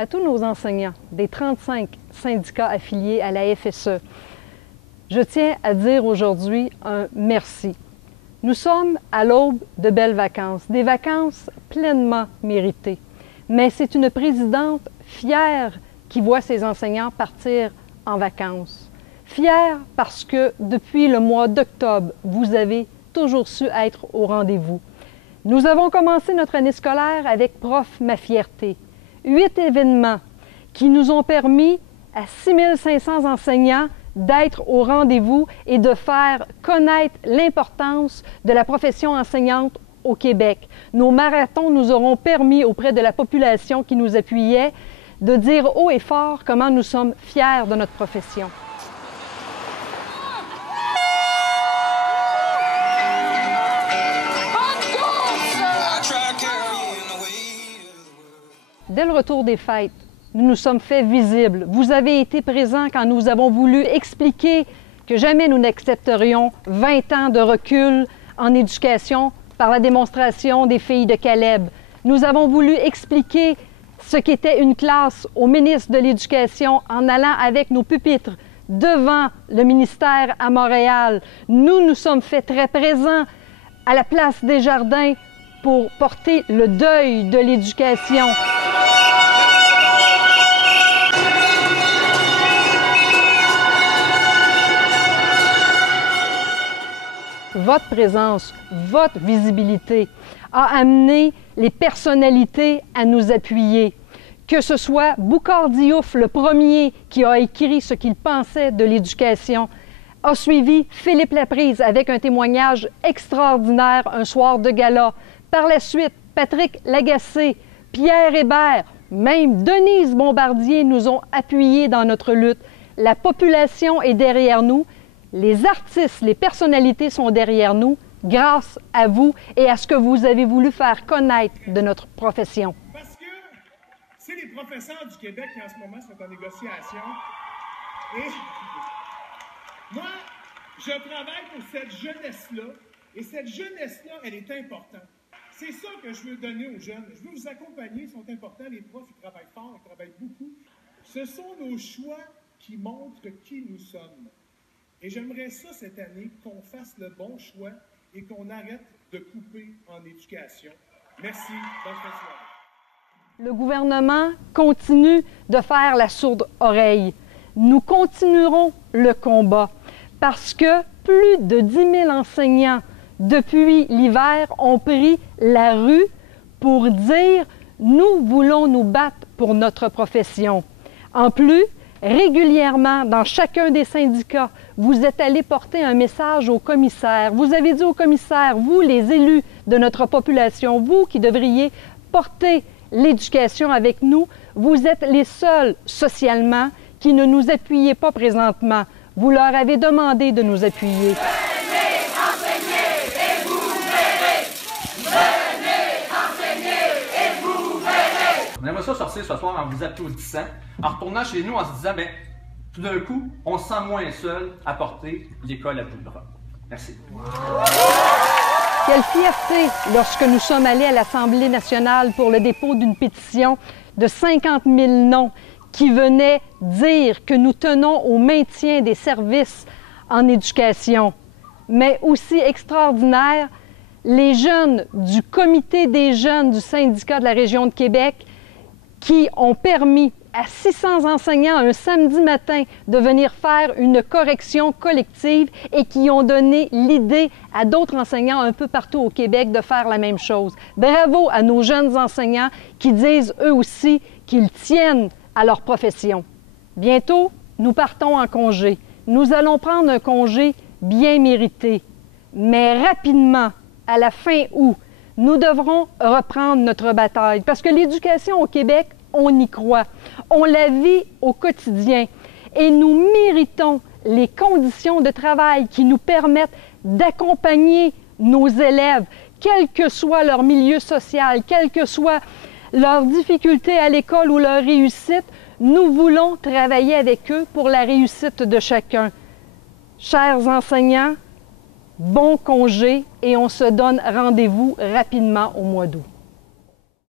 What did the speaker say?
à tous nos enseignants des 35 syndicats affiliés à la FSE, je tiens à dire aujourd'hui un merci. Nous sommes à l'aube de belles vacances, des vacances pleinement méritées. Mais c'est une présidente fière qui voit ses enseignants partir en vacances. Fière parce que depuis le mois d'octobre, vous avez toujours su être au rendez-vous. Nous avons commencé notre année scolaire avec Prof Ma Fierté. 8 événements qui nous ont permis à 6500 enseignants d'être au rendez-vous et de faire connaître l'importance de la profession enseignante au Québec. Nos marathons nous auront permis auprès de la population qui nous appuyait de dire haut et fort comment nous sommes fiers de notre profession. Dès le retour des fêtes, nous nous sommes fait visibles. Vous avez été présents quand nous avons voulu expliquer que jamais nous n'accepterions 20 ans de recul en éducation par la démonstration des filles de Caleb. Nous avons voulu expliquer ce qu'était une classe au ministre de l'Éducation en allant avec nos pupitres devant le ministère à Montréal. Nous nous sommes fait très présents à la place des Jardins pour porter le deuil de l'éducation. Votre présence, votre visibilité a amené les personnalités à nous appuyer. Que ce soit Boucard Diouf, le premier qui a écrit ce qu'il pensait de l'éducation, a suivi Philippe Laprise avec un témoignage extraordinaire un soir de gala. Par la suite, Patrick Lagacé, Pierre Hébert, même Denise Bombardier nous ont appuyés dans notre lutte. La population est derrière nous. Les artistes, les personnalités sont derrière nous grâce à vous et à ce que vous avez voulu faire connaître de notre profession. Parce que c'est les professeurs du Québec qui en ce moment sont en négociation. Et moi, je travaille pour cette jeunesse-là. Et cette jeunesse-là, elle est importante. C'est ça que je veux donner aux jeunes. Je veux vous accompagner, ils sont importants. Les profs, ils travaillent fort, ils travaillent beaucoup. Ce sont nos choix qui montrent qui nous sommes. Et j'aimerais ça, cette année, qu'on fasse le bon choix et qu'on arrête de couper en éducation. Merci. Bonne soirée. Le gouvernement continue de faire la sourde oreille. Nous continuerons le combat parce que plus de 10 000 enseignants, depuis l'hiver, ont pris la rue pour dire « Nous voulons nous battre pour notre profession ». En plus, régulièrement, dans chacun des syndicats, vous êtes allés porter un message au commissaire. Vous avez dit au commissaire, vous, les élus de notre population, vous qui devriez porter l'éducation avec nous, vous êtes les seuls socialement qui ne nous appuyez pas présentement. Vous leur avez demandé de nous appuyer. Venez enseigner et vous verrez. Venez enseigner et vous verrez. On aimerait ça sortir ce soir en vous applaudissant, en retournant chez nous en se disant, bien, tout d'un coup, on se sent moins seul à porter l'école à bout de bras. Merci. Quelle fierté lorsque nous sommes allés à l'Assemblée nationale pour le dépôt d'une pétition de 50 000 noms qui venait dire que nous tenons au maintien des services en éducation. Mais aussi extraordinaire, les jeunes du Comité des jeunes du syndicat de la région de Québec qui ont permis à 600 enseignants un samedi matin de venir faire une correction collective et qui ont donné l'idée à d'autres enseignants un peu partout au Québec de faire la même chose. Bravo à nos jeunes enseignants qui disent eux aussi qu'ils tiennent à leur profession. Bientôt, nous partons en congé. Nous allons prendre un congé bien mérité. Mais rapidement, à la fin août, nous devrons reprendre notre bataille parce que l'éducation au Québec, on y croit. On la vit au quotidien et nous méritons les conditions de travail qui nous permettent d'accompagner nos élèves, quel que soit leur milieu social, quelle que soit leur difficulté à l'école ou leur réussite. Nous voulons travailler avec eux pour la réussite de chacun. Chers enseignants, bon congé et on se donne rendez-vous rapidement au mois d'août.